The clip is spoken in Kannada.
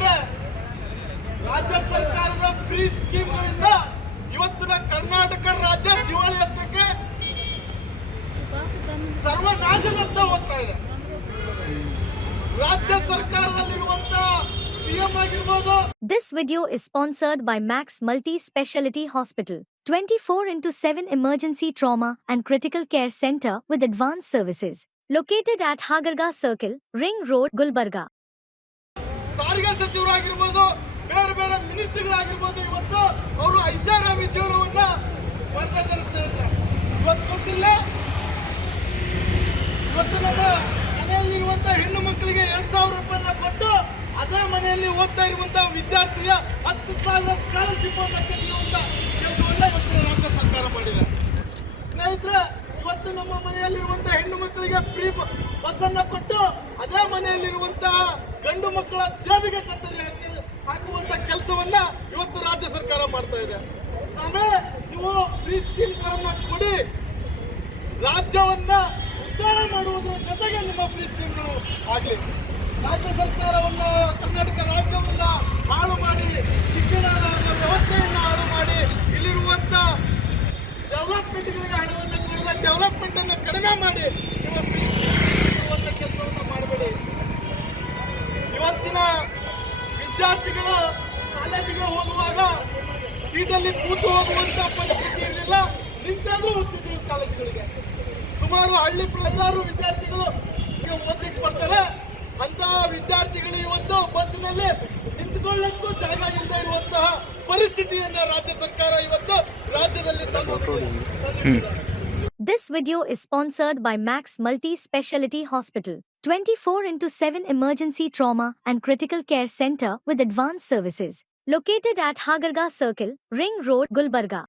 ಸ್ನೇಹಿತರೆ ರಾಜ್ಯ ಸರ್ಕಾರದ ಫ್ರೀ ಸ್ಕೀಮ್ಗಳಿಂದ ಇವತ್ತಿನ ಕರ್ನಾಟಕ ರಾಜ್ಯ ದಿವಾಳಿ ಹತ್ತಕ್ಕೆ ಸರ್ವನಾಶದತ್ತ ಹೋಗ್ತಾ ಇದೆ ರಾಜ್ಯ ಸರ್ಕಾರದಲ್ಲಿರುವಂತ ಸಿಎಂ ಆಗಿರ್ಬೋದು This video is sponsored by Max Multi Speciality Hospital, 24 into 7 Emergency Trauma and Critical Care Center with advanced services. Located at Hagarga Circle, Ring Road, Gulbarga. ಸಾರಿಗೆ ಸಚಿವರಾಗಿರ್ಬೋದು, ಬೇರೆ ಬೇರೆ ಮಿನಿಸ್ಟ್ರಿಗಳಾಗಿರ್ಬೋದು, ಇವತ್ತು ಅವರು ಐಷಾರಾಮಿ ಜೀವನವನ್ನ ಇವತ್ತು ಗೊತ್ತಿಲ್ಲ. ಇವತ್ತು ನಮ್ಮ ಮನೆಯಲ್ಲಿರುವಂತ ಹೆಣ್ಣು ಮಕ್ಕಳಿಗೆ ಎರಡ್ ಸಾವಿರ ರೂಪಾಯಿನ ಕೊಟ್ಟು ಅದೇ ಮನೆಯಲ್ಲಿ ಓದ್ತಾ ಇರುವಂತ ವಿದ್ಯಾರ್ಥಿಯ ಹತ್ತು ಸಾವಿರ ಸ್ಕಾಲರ್ಶಿಪ್ ರಾಜ್ಯ ಸರ್ಕಾರ ಮಾಡಿದೆ. ಸ್ನೇಹಿತರೆ, ಇವತ್ತು ನಮ್ಮ ಮನೆಯಲ್ಲಿರುವಂತ ಹೆಣ್ಣು ಮಕ್ಕಳಿಗೆ ಫ್ರೀ ಬಸ್ ಅನ್ನ ಕೊಟ್ಟು ಅದೇ ಮನೆಯಲ್ಲಿರುವಂತಹ ಮಕ್ಕಳ ಜೇಬಿಗೆ ಕತ್ತರಿ ಹಾಕಿ ಹಾಕುವಂತ ಕೆಲಸವನ್ನ ಇವತ್ತು ರಾಜ್ಯ ಸರ್ಕಾರ ಮಾಡ್ತಾ ಇದೆ. ಸಮಯ ನೀವು ಫ್ರೀ ಸ್ಕೀಮ್ಗಳನ್ನ ಕೊಡಿ. ರಾಜ್ಯವನ್ನ ಉದ್ಧಾರ ಮಾಡುವುದರ ಜೊತೆಗೆ ನಿಮ್ಮ ಫ್ರೀ ಸ್ಕೀಮ್ಗಳು ಆಗಲಿ. ರಾಜ್ಯ ಸರ್ಕಾರವನ್ನ, ಕರ್ನಾಟಕ ರಾಜ್ಯವನ್ನ ಹಾಳು ಮಾಡಿ ಶಿಕ್ಷಣ ವ್ಯವಸ್ಥೆಯನ್ನ ಹಾಳು ಮಾಡಿ, ಇಲ್ಲಿರುವಂತ ಡೆವಲಪ್ಮೆಂಟ್ಗಳಿಗೆ ಹಣವನ್ನು ಕೊಡದ ಡೆವಲಪ್ಮೆಂಟ್ ಅನ್ನು ಕಡಿಮೆ ಮಾಡಿ ವಿದ್ಯಾರ್ಥಿಗಳು ಕಾಲೇಜಿಗೆ ಹೋಗುವಾಗ ಸೀಟಲ್ಲಿ ಕೂತು ಹೋಗುವಂತ ಪರಿಸ್ಥಿತಿ ಇರಲಿಲ್ಲ. ನಿಂತಾದ್ರೂ ಹೋಗ್ತಿದ್ರು ಕಾಲೇಜುಗಳಿಗೆ. ಸುಮಾರು ಹಳ್ಳಿ ಪ್ರಜಾರು ವಿದ್ಯಾರ್ಥಿಗಳು ಓದ್ಲಿಕ್ಕೆ ಬರ್ತಾರೆ. ಅಂತ ವಿದ್ಯಾರ್ಥಿಗಳು ಇವತ್ತು ಬಸ್ಸಿನಲ್ಲಿ ನಿಂತ್ಕೊಳ್ಳಕ್ಕೂ ಜಾಗ ಇಲ್ಲದೆ ಇರುವಂತಹ ಪರಿಸ್ಥಿತಿಯನ್ನ ರಾಜ್ಯ ಸರ್ಕಾರ ಇವತ್ತು ರಾಜ್ಯದಲ್ಲಿ ತಂದು. This video is sponsored by Max Multi Speciality Hospital, 24 into 7 Emergency Trauma and Critical Care Center with advanced services. Located at Hagarga Circle, Ring Road, Gulbarga.